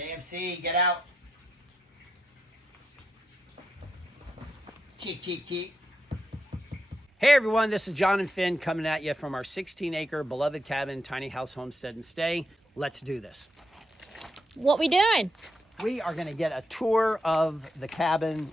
KFC, get out. Cheek, cheek, cheek. Hey everyone, this is John and Finn coming at you from our 16-acre beloved cabin, tiny house, homestead, and stay. Let's do this. What we doing? We are going to get a tour of the cabin.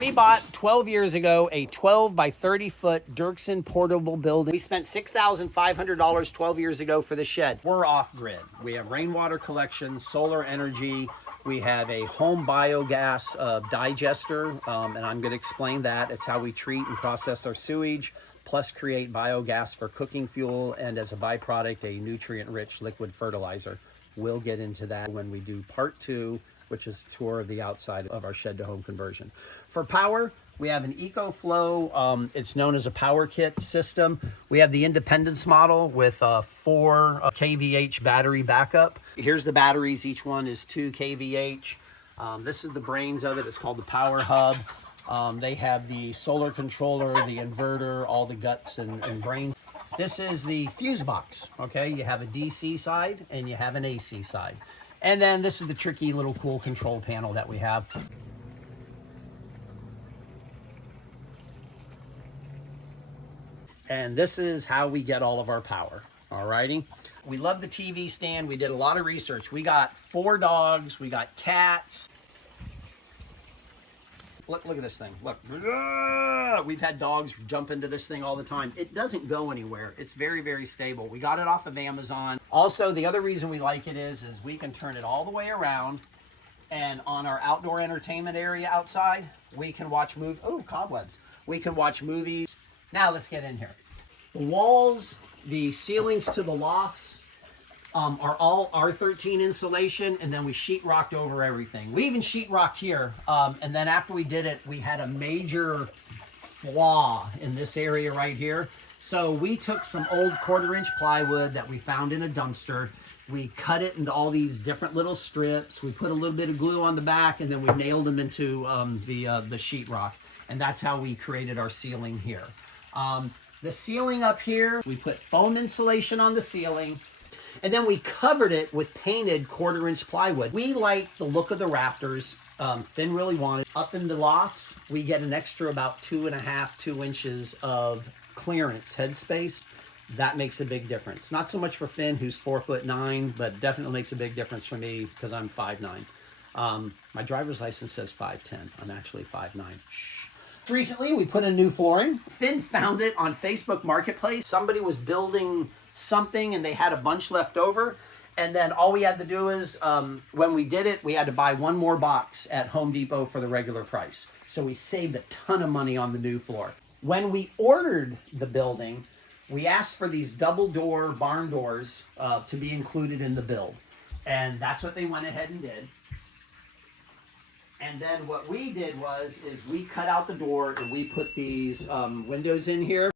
We bought 12 years ago a 12 by 30 foot Dirksen portable building. We spent $6,500 12 years ago for the shed. We're off grid. We have rainwater collection, solar energy. We have a home biogas digester, and I'm going to explain that. It's how we treat and process our sewage, plus create biogas for cooking fuel, and as a byproduct, a nutrient-rich liquid fertilizer. We'll get into that when we do part 2, which is a tour of the outside of our shed to home conversion. For power, we have an EcoFlow. It's known as a power kit system. We have the independence model with 4 kVh battery backup. Here's the batteries. Each one is 2 kVh. This is the brains of it. It's called the power hub. They have the solar controller, the inverter, all the guts and brains. This is the fuse box, okay? You have a DC side and you have an AC side. And then this is the tricky little cool control panel that we have. And this is how we get all of our power, alrighty? We love the TV stand. We did a lot of research. We got 4 dogs, we got cats. Look at this thing, look. We've had dogs jump into this thing all the time. It doesn't go anywhere. It's very, very stable. We got it off of Amazon. Also, the other reason we like it is we can turn it all the way around, and on our outdoor entertainment area outside, we can watch movies. Oh, cobwebs. We can watch movies. Now let's get in here. The walls, the ceilings to the lofts, are all R13 insulation, and then we sheetrocked over everything. We even sheetrocked here, and then after we did it, we had a major flaw in this area right here. So we took some old 1/4-inch plywood that we found in a dumpster. We cut it into all these different little strips. We put a little bit of glue on the back, and then we nailed them into the sheetrock, and that's how we created our ceiling here. The ceiling up here, we put foam insulation on the ceiling, and then we covered it with painted 1/4-inch plywood. We like the look of the rafters. Finn really wanted. Up in the lofts, we get an extra about 2 inches of clearance headspace. That makes a big difference. Not so much for Finn, who's 4'9", but definitely makes a big difference for me because I'm 5'9". My driver's license says 5'10". I'm actually 5'9". Recently, we put in new flooring. Finn found it on Facebook Marketplace. Somebody was building something and they had a bunch left over. And then all we had to do is, when we did it, we had to buy 1 more box at Home Depot for the regular price. So we saved a ton of money on the new floor. When we ordered the building, we asked for these double door barn doors to be included in the build. And that's what they went ahead and did. And then what we did is we cut out the door and we put these windows in here.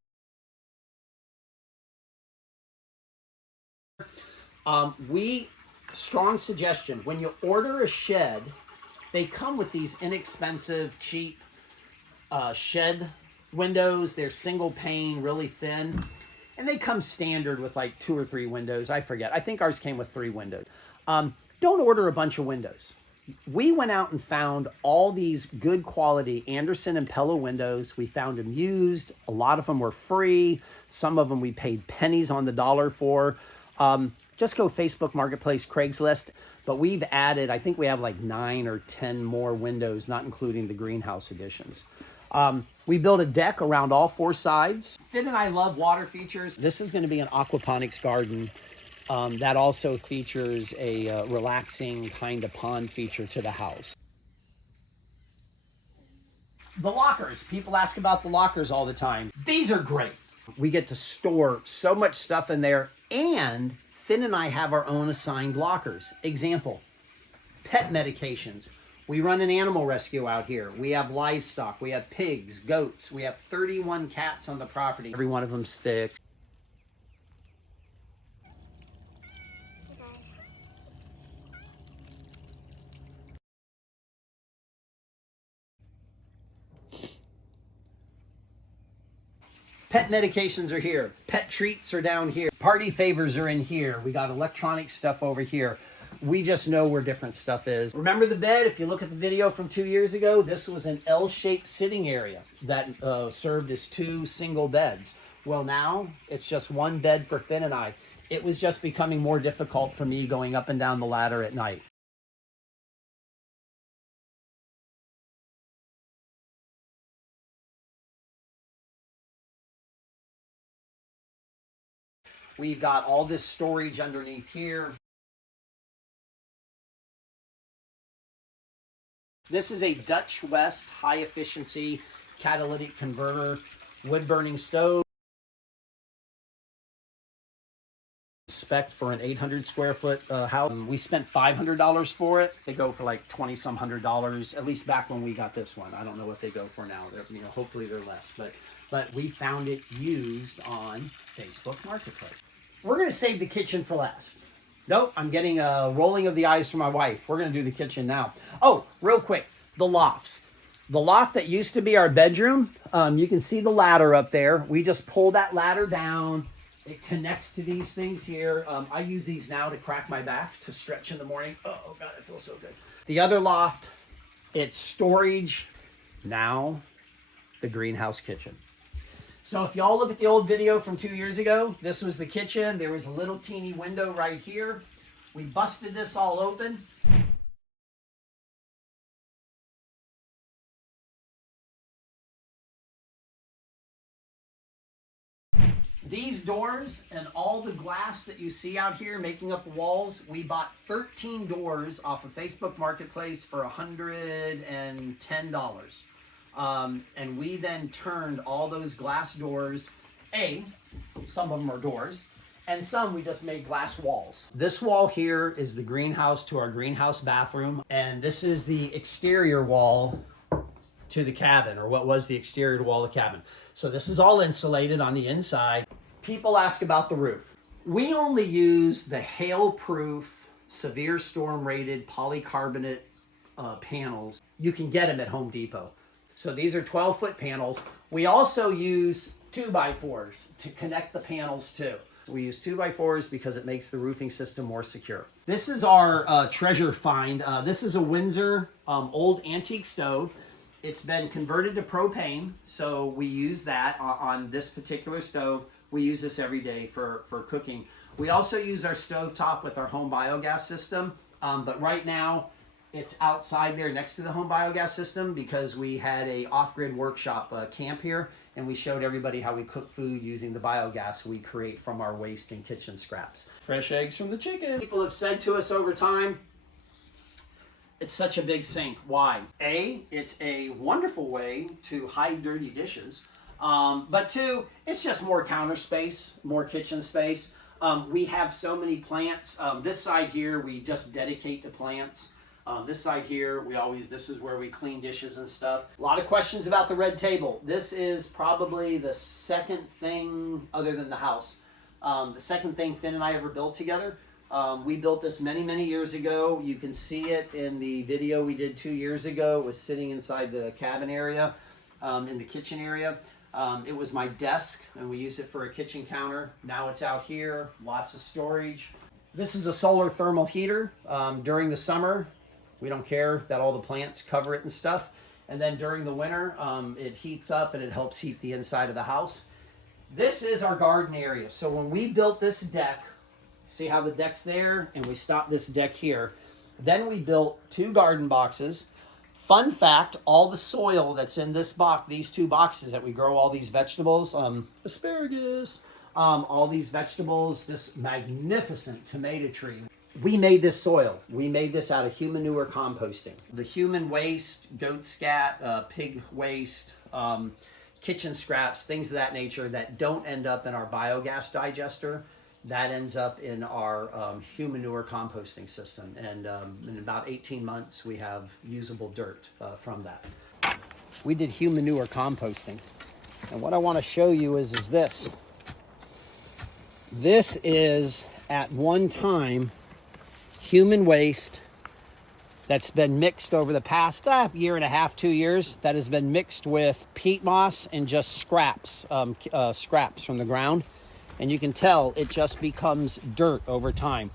Strong suggestion, when you order a shed, they come with these inexpensive, cheap shed windows. They're single pane, really thin, and they come standard with like 2 or 3 windows. I forget. I think ours came with 3 windows. Don't order a bunch of windows. We went out and found all these good quality Anderson and Pella windows. We found them used. A lot of them were free. Some of them we paid pennies on the dollar for. Just go Facebook Marketplace, Craigslist. But we've added, I think we have like 9 or 10 more windows, not including the greenhouse additions. We built a deck around all 4 sides. Finn and I love water features. This is going to be an aquaponics garden. That also features a relaxing kind of pond feature to the house. The lockers. People ask about the lockers all the time. These are great. We get to store so much stuff in there, and Finn and I have our own assigned lockers. Example, pet medications. We run an animal rescue out here. We have livestock. We have pigs, goats. We have 31 cats on the property. Every one of them's thick. Pet medications are here. Pet treats are down here. Party favors are in here. We got electronic stuff over here. We just know where different stuff is. Remember the bed? If you look at the video from 2 years ago, this was an L-shaped sitting area that served as 2 single beds. Well, now it's just 1 bed for Finn and I. It was just becoming more difficult for me going up and down the ladder at night. We've got all this storage underneath here. This is a Dutch West high efficiency catalytic converter wood burning stove. Spec for an 800 square foot house. We spent $500 for it. They go for like 20 some $100, at least back when we got this one. I don't know what they go for now. They're, hopefully they're less, but we found it used on Facebook Marketplace. We're going to save the kitchen for last. Nope, I'm getting a rolling of the eyes from my wife. We're going to do the kitchen now. Oh, real quick, the lofts. The loft that used to be our bedroom, you can see the ladder up there. We just pull that ladder down. It connects to these things here. I use these now to crack my back, to stretch in the morning. Oh God, it feels so good. The other loft, it's storage. Now, the greenhouse kitchen. So if y'all look at the old video from 2 years ago, this was the kitchen. There was a little teeny window right here. We busted this all open. These doors and all the glass that you see out here making up the walls, we bought 13 doors off of Facebook Marketplace for $110. And we then turned all those glass doors, some of them are doors, and some we just made glass walls. This wall here is the greenhouse to our greenhouse bathroom, and this is the exterior wall to the cabin, or what was the exterior wall of the cabin. So this is all insulated on the inside. People ask about the roof. We only use the hail-proof, severe storm-rated polycarbonate panels. You can get them at Home Depot. So these are 12-foot panels. We also use 2x4s to connect the panels too. We use 2x4s because it makes the roofing system more secure. This is our treasure find. This is a Windsor old antique stove. It's been converted to propane, so we use that on this particular stove. We use this every day for cooking. We also use our stovetop with our home biogas system, but right now it's outside there next to the home biogas system because we had a off-grid workshop camp here, and we showed everybody how we cook food using the biogas we create from our waste and kitchen scraps. Fresh eggs from the chicken. People have said to us over time, it's such a big sink. Why? It's a wonderful way to hide dirty dishes. But 2, it's just more counter space, more kitchen space. We have so many plants. This side here, we just dedicate to plants. This side here, this is where we clean dishes and stuff. A lot of questions about the red table. This is probably the second thing other than the house. The second thing Finn and I ever built together. We built this many, many years ago. You can see it in the video we did 2 years ago. It was sitting inside the cabin area, in the kitchen area. It was my desk, and we used it for a kitchen counter. Now it's out here, lots of storage. This is a solar thermal heater. During the summer, we don't care that all the plants cover it and stuff. And then during the winter, it heats up and it helps heat the inside of the house. This is our garden area. So when we built this deck, see how the deck's there? And we stopped this deck here. Then we built 2 garden boxes. Fun fact, all the soil that's in this box, these 2 boxes that we grow all these vegetables, asparagus, all these vegetables, this magnificent tomato tree. We made this soil. We made this out of humanure composting. The human waste, goat scat, pig waste, kitchen scraps, things of that nature that don't end up in our biogas digester, that ends up in our humanure composting system. And in about 18 months, we have usable dirt from that. We did humanure composting. And what I want to show you is this. This is, at one time, human waste that's been mixed over the past year and a half, 2 years, that has been mixed with peat moss and just scraps, scraps from the ground. And you can tell it just becomes dirt over time.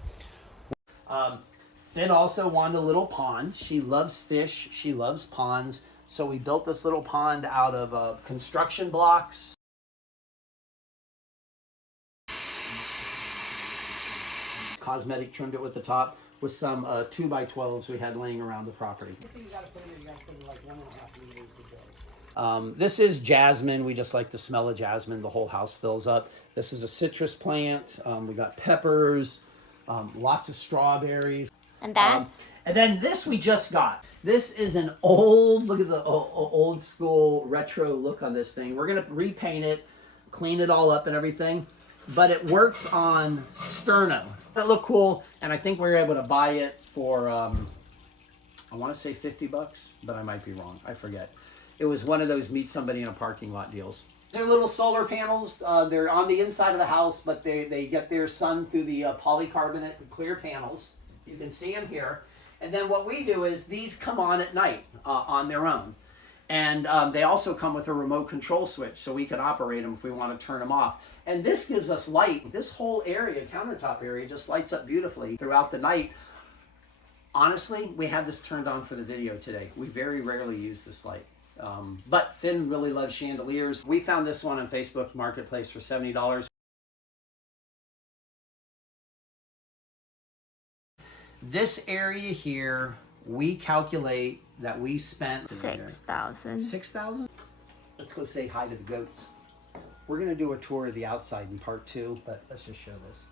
Finn also wanted a little pond. She loves fish. She loves ponds. So we built this little pond out of construction blocks. Cosmetic trimmed it with the top with some 2x12s we had laying around the property. This is jasmine. We just like the smell of jasmine. The whole house fills up. This is a citrus plant. We got peppers, lots of strawberries. And that? And then this we just got. This is an old, look at the old school retro look on this thing. We're going to repaint it, clean it all up and everything. But it works on sterno. That looked cool, and I think we were able to buy it for, I want to say 50 bucks, but I might be wrong. I forget. It was one of those meet somebody in a parking lot deals. They're little solar panels. They're on the inside of the house, but they get their sun through the polycarbonate clear panels. You can see them here. And then what we do is these come on at night on their own. And they also come with a remote control switch, so we can operate them if we want to turn them off. And this gives us light. This whole area, countertop area, just lights up beautifully throughout the night. Honestly, we had this turned on for the video today. We very rarely use this light. But Finn really loves chandeliers. We found this one on Facebook Marketplace for $70. This area here, we calculate that we spent 6,000. 6,000? Let's go say hi to the goats. We're going to do a tour of the outside in part 2, but let's just show this.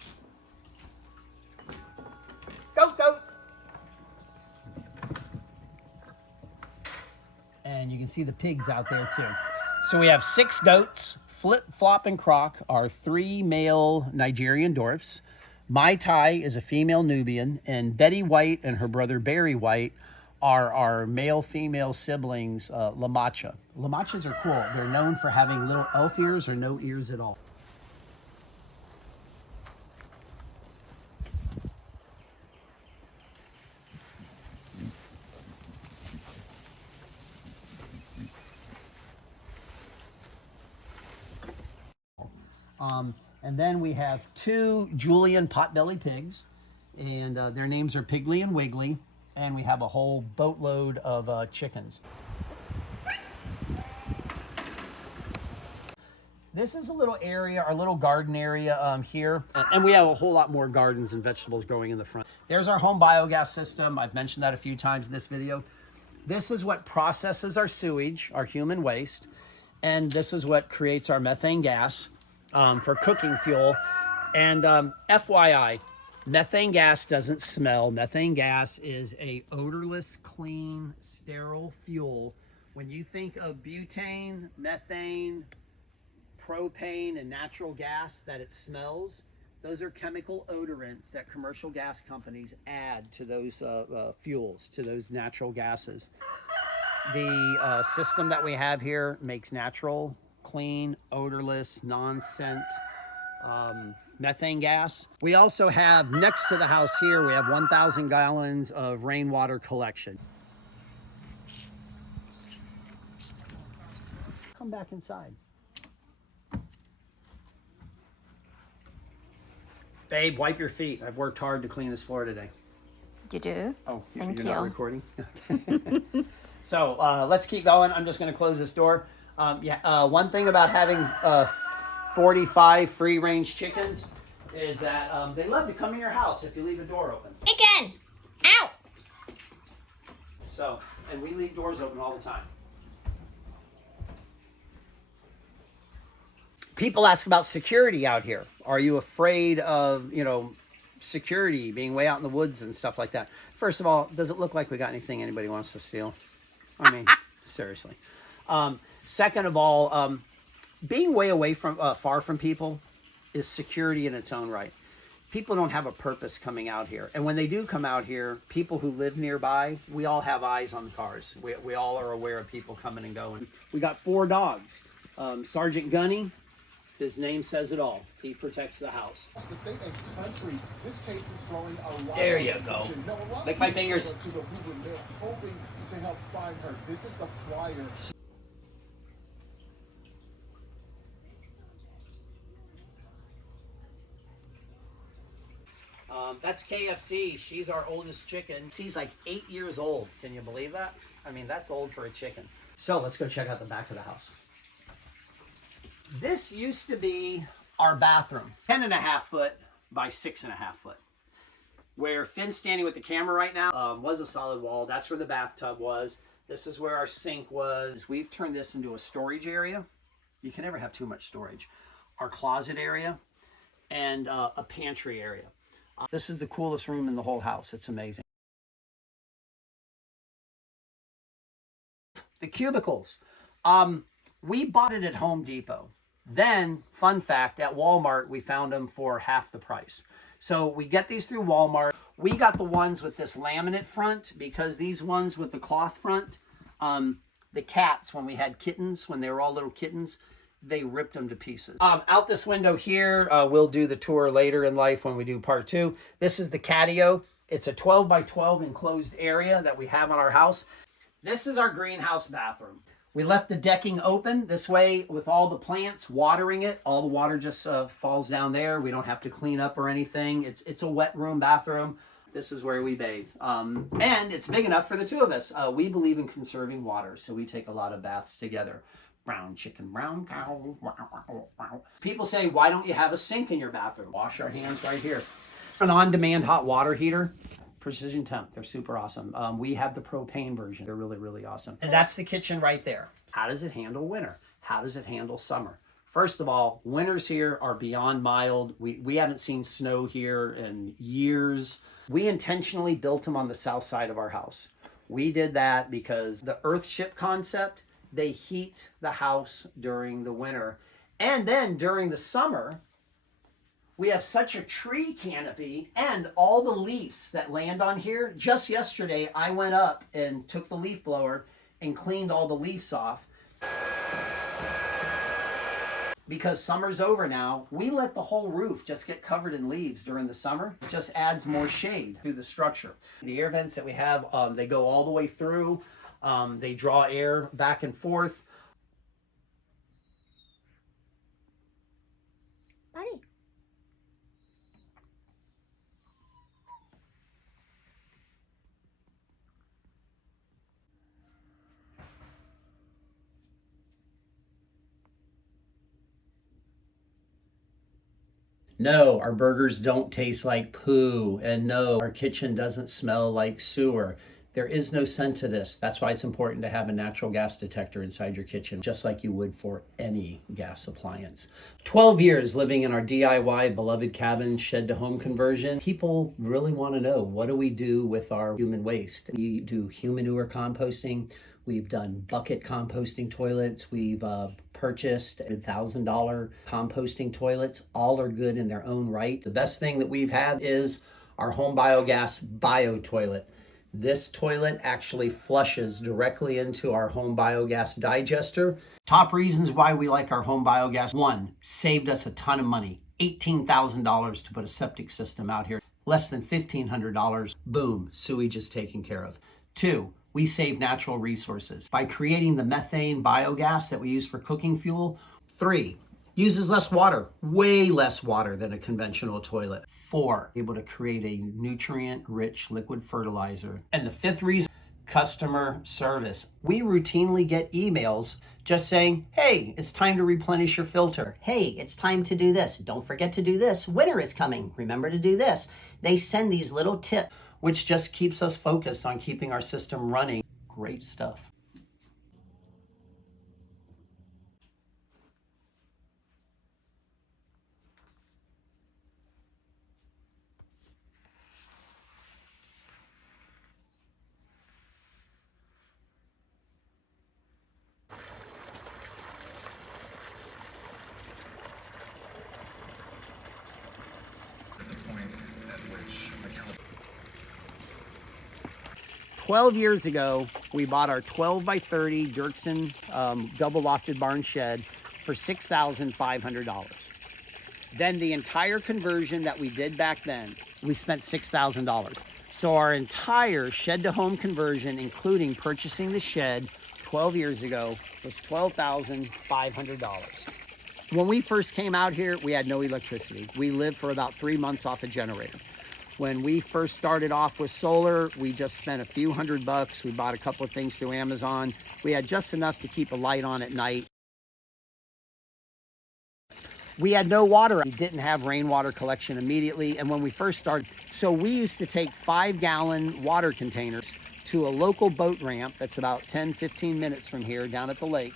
Goat, goat! And you can see the pigs out there too. So we have 6 goats. Flip, Flop, and Croc are 3 male Nigerian dwarfs. Mai Tai is a female Nubian, and Betty White and her brother Barry White are our male-female siblings, Lamacha. Lamachas are cool. They're known for having little elf ears or no ears at all. And then we have 2 Julian potbelly pigs, and their names are Piggly and Wiggly. And we have a whole boatload of chickens. This is a little area, our little garden area here. And we have a whole lot more gardens and vegetables growing in the front. There's our home biogas system. I've mentioned that a few times in this video. This is what processes our sewage, our human waste. And this is what creates our methane gas for cooking fuel. And FYI, methane gas doesn't smell. Methane gas is a odorless, clean, sterile fuel. When you think of butane, methane, propane, and natural gas that it smells, those are chemical odorants that commercial gas companies add to those fuels, to those natural gases. The system that we have here makes natural, clean, odorless, non-scent methane gas. We also have, next to the house here, we have 1,000 gallons of rainwater collection. Come back inside. Babe, wipe your feet. I've worked hard to clean this floor today. You do? Oh, Thank you're you. not recording? So let's keep going. I'm just going to close this door. One thing about having 45 free-range chickens is that they love to come in your house if you leave the door open. Chicken! Ow! So, and we leave doors open all the time. People ask about security out here. Are you afraid of, security being way out in the woods and stuff like that? First of all, does it look like we got anything anybody wants to steal? I mean, seriously. Second of all, being way away from, far from people is security in its own right. People don't have a purpose coming out here. And when they do come out here, people who live nearby, we all have eyes on the cars. We all are aware of people coming and going. We got 4 dogs. Sergeant Gunny, His name says it all. He protects the house. The state and country, this case is drawing a lot There of you attention. go. Now, a lot Lick of my people fingers. showed up to the Hoover Mill hoping to help find her. This is the flyer. That's KFC. She's our oldest chicken. She's like 8 years old. Can you believe that? I mean, that's old for a chicken. So let's go check out the back of the house. This used to be our bathroom, 10.5 foot by 6.5 foot. Where Finn's standing with the camera right now was a solid wall. That's where the bathtub was. This is where our sink was. We've turned this into a storage area. You can never have too much storage. Our closet area and a pantry area. This is the coolest room in the whole house. It's amazing. The cubicles. We bought it at Home Depot. Then, fun fact, at Walmart, we found them for half the price. So we get these through Walmart. We got the ones with this laminate front because these ones with the cloth front, the cats, when we had kittens, when they were all little kittens, they ripped them to pieces. Out this window here, we'll do the tour later in life when we do part 2. This is the catio. It's a 12 by 12 enclosed area that we have on our house. This is our greenhouse bathroom. We left the decking open this way with all the plants, watering it. All the water just falls down there. We don't have to clean up or anything. It's a wet room bathroom. This is where we bathe. And it's big enough for the two of us. We believe in conserving water, so we take a lot of baths together. Brown chicken, brown cow. People say, why don't you have a sink in your bathroom? Wash our hands right here. An on-demand hot water heater. Precision Temp. They're super awesome. We have the propane version. They're really, really awesome. And that's the kitchen right there. How does it handle winter? How does it handle summer? First of all, winters here are beyond mild. We haven't seen snow here in years. We intentionally built them on the south side of our house. We did that because the Earthship concept, they heat the house during the winter. And then during the summer, we have such a tree canopy and all the leaves that land on here. Just yesterday, I went up and took the leaf blower and cleaned all the leaves off. Because summer's over now, we let the whole roof just get covered in leaves during the summer. It just adds more shade to the structure. The air vents that we have, they go all the way through. They draw air back and forth. Buddy. No, our burgers don't taste like poo. And no, our kitchen doesn't smell like sewer. There is no scent to this. That's why it's important to have a natural gas detector inside your kitchen, just like you would for any gas appliance. 12 years living in our DIY beloved cabin shed to home conversion. People really want to know, what do we do with our human waste? We do humanure composting. We've done bucket composting toilets. We've purchased $1,000 composting toilets. All are good in their own right. The best thing that we've had is our home biogas bio toilet. This toilet actually flushes directly into our home biogas digester. Top reasons why we like our home biogas. 1, saved us a ton of money. $18,000 to put a septic system out here. Less than $1,500. Boom, sewage is taken care of. 2, we save natural resources by creating the methane biogas that we use for cooking fuel. 3, uses less water, way less water than a conventional toilet. 4, able to create a nutrient-rich liquid fertilizer. And the 5th reason, customer service. We routinely get emails just saying, hey, it's time to replenish your filter. Hey, it's time to do this. Don't forget to do this. Winter is coming. Remember to do this. They send these little tips, which just keeps us focused on keeping our system running. Great stuff. Point at which 12 years ago, we bought our 12 by 30 Dirksen double lofted barn shed for $6,500. Then the entire conversion that we did back then, we spent $6,000. So our entire shed to home conversion, including purchasing the shed 12 years ago, was $12,500. When we first came out here, we had no electricity. We lived for about 3 months off a generator. When we first started off with solar, we just spent a few $100. We bought a couple of things through Amazon. We had just enough to keep a light on at night. We had no water. We didn't have rainwater collection immediately. And when we first started, so we used to take 5-gallon water containers to a local boat ramp that's about 10, 15 minutes from here down at the lake.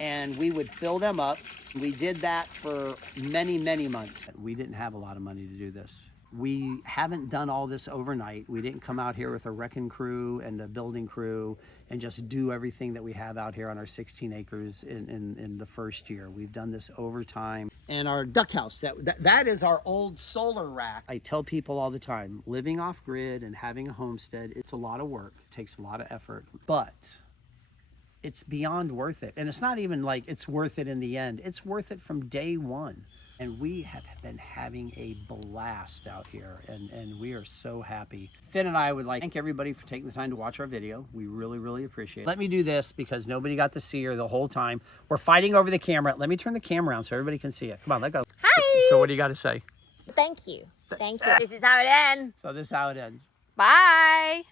And we would fill them up. We did that for many, many months. We didn't have a lot of money to do this. We haven't done all this overnight. We didn't come out here with a wrecking crew and a building crew and just do everything that we have out here on our 16 acres in the first year. We've done this over time. And our duck house, that is our old solar rack. I tell people all the time, living off grid and having a homestead, it's a lot of work. It takes a lot of effort, but it's beyond worth it. And it's not even like it's worth it in the end. It's worth it from day one. And we have been having a blast out here, and we are so happy. Finn and I would like to thank everybody for taking the time to watch our video. We really, really appreciate it. Let me do this because nobody got to see her the whole time. We're fighting over the camera. Let me turn the camera around so everybody can see it. Come on, let go. Hi. So what do you got to say? Thank you. Thank you. This is how it ends. So this is how it ends. Bye.